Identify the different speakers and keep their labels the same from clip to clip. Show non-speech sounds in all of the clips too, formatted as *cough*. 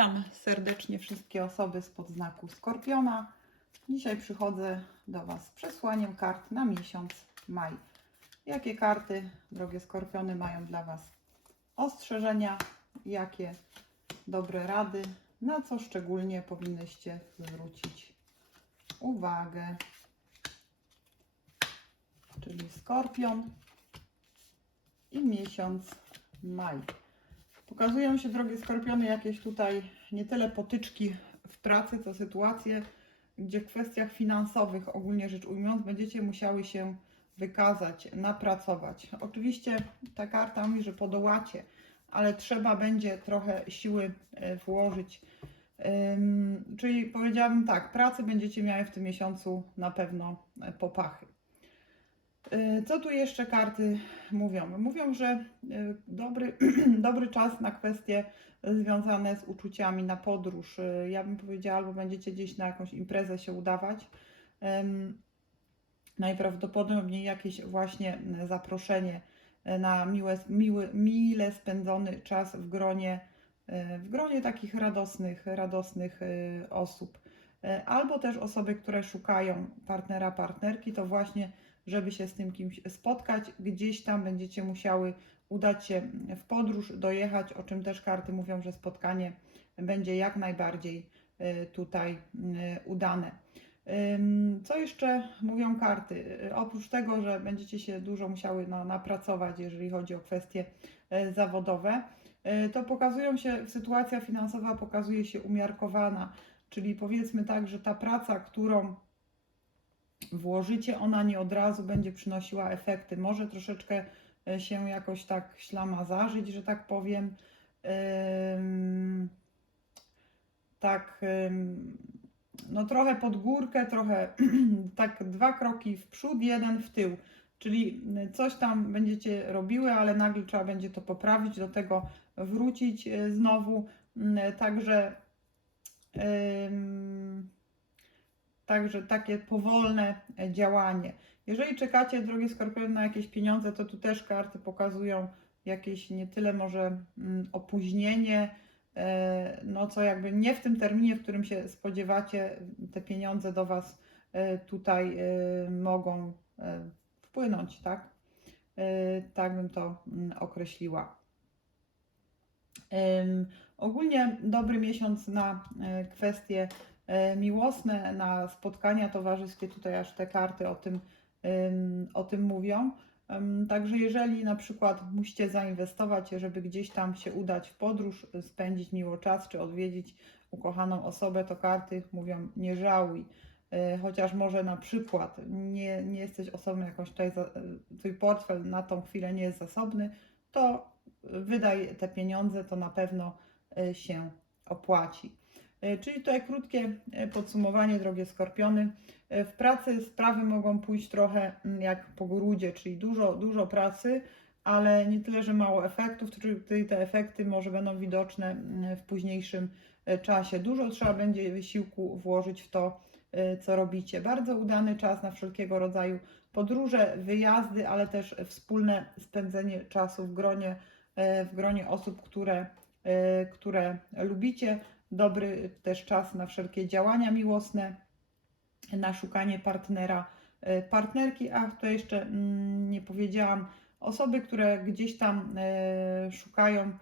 Speaker 1: Witam serdecznie wszystkie osoby spod znaku Skorpiona. Dzisiaj przychodzę do Was z przesłaniem kart na miesiąc maj. Jakie karty, drogie Skorpiony, mają dla Was ostrzeżenia, jakie dobre rady, na co szczególnie powinnyście zwrócić uwagę. Czyli Skorpion i miesiąc maj. Pokazują się, drogie skorpiony, jakieś tutaj nie tyle potyczki w pracy, co sytuacje, gdzie w kwestiach finansowych, ogólnie rzecz ujmując, będziecie musiały się wykazać, napracować. Oczywiście ta karta mówi, że podołacie, ale trzeba będzie trochę siły e, włożyć. Czyli powiedziałabym tak, pracy będziecie miały w tym miesiącu na pewno e, popachy. Y, Co tu jeszcze karty mówią? Mówią, że y, dobry, *clears throat* dobry czas na kwestie związane z uczuciami, na podróż. Y, Ja bym powiedziała, albo będziecie gdzieś na jakąś imprezę się udawać. Najprawdopodobniej jakieś właśnie zaproszenie na miłe, miły, mile spędzony czas w gronie, w gronie takich radosnych, radosnych osób. Albo też osoby, które szukają partnera, partnerki, to właśnie żeby się z tym kimś spotkać. Gdzieś tam będziecie musiały udać się w podróż, dojechać, o czym też karty mówią, że spotkanie będzie jak najbardziej y, tutaj y, udane. Co jeszcze mówią karty? Y, Oprócz tego, że będziecie się dużo musiały no, napracować, jeżeli chodzi o kwestie zawodowe, to pokazują się, sytuacja finansowa pokazuje się umiarkowana, czyli powiedzmy tak, że ta praca, którą włożycie, ona nie od razu będzie przynosiła efekty. Może troszeczkę e, się jakoś tak ślamazarzyć, że tak powiem. Tak, no trochę pod górkę, trochę *clears throat* tak dwa kroki w przód, jeden w tył. Czyli coś tam będziecie robiły, ale nagle trzeba będzie to poprawić, do tego wrócić e, znowu. Mm, Także Także takie powolne e, działanie. Jeżeli czekacie, drogie skorpiony, na jakieś pieniądze, to tu też karty pokazują jakieś nie tyle może mm, opóźnienie, e, no co jakby nie w tym terminie, w którym się spodziewacie, te pieniądze do Was e, tutaj mogą wpłynąć, tak? Tak bym to mm, określiła. Ogólnie dobry miesiąc na kwestie miłosne, na spotkania towarzyskie. Tutaj aż te karty o tym, ym, o tym mówią. Także jeżeli na przykład musicie zainwestować, żeby gdzieś tam się udać w podróż, spędzić miło czas, czy odwiedzić ukochaną osobę, to karty mówią nie żałuj. E, Chociaż może na przykład nie, nie jesteś osobą jakąś tutaj, e, twój portfel na tą chwilę nie jest zasobny, to wydaj te pieniądze, to na pewno e, się opłaci. E, Czyli tutaj krótkie e, podsumowanie, drogie skorpiony. E, W pracy sprawy mogą pójść trochę mm, jak po grudzie, czyli dużo, dużo pracy, ale nie tyle, że mało efektów, czyli te efekty może będą widoczne mm, w późniejszym czasie. Dużo trzeba będzie wysiłku włożyć w to, co robicie. Bardzo udany czas na wszelkiego rodzaju podróże, wyjazdy, ale też wspólne spędzenie czasu w gronie, w gronie osób, które, które lubicie. Dobry też czas na wszelkie działania miłosne, na szukanie partnera, e, partnerki. A to jeszcze mm, nie powiedziałam, osoby, które gdzieś tam e, szukają e,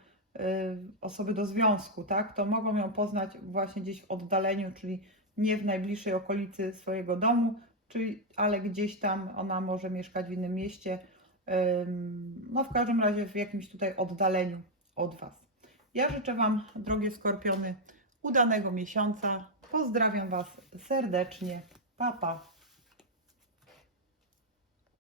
Speaker 1: osoby do związku, tak, to mogą ją poznać właśnie gdzieś w oddaleniu, czyli nie w najbliższej okolicy swojego domu, czyli, ale gdzieś tam ona może mieszkać w innym mieście, no w każdym razie w jakimś tutaj oddaleniu od Was. Ja życzę Wam, drogie skorpiony, udanego miesiąca. Pozdrawiam Was serdecznie. Pa, pa.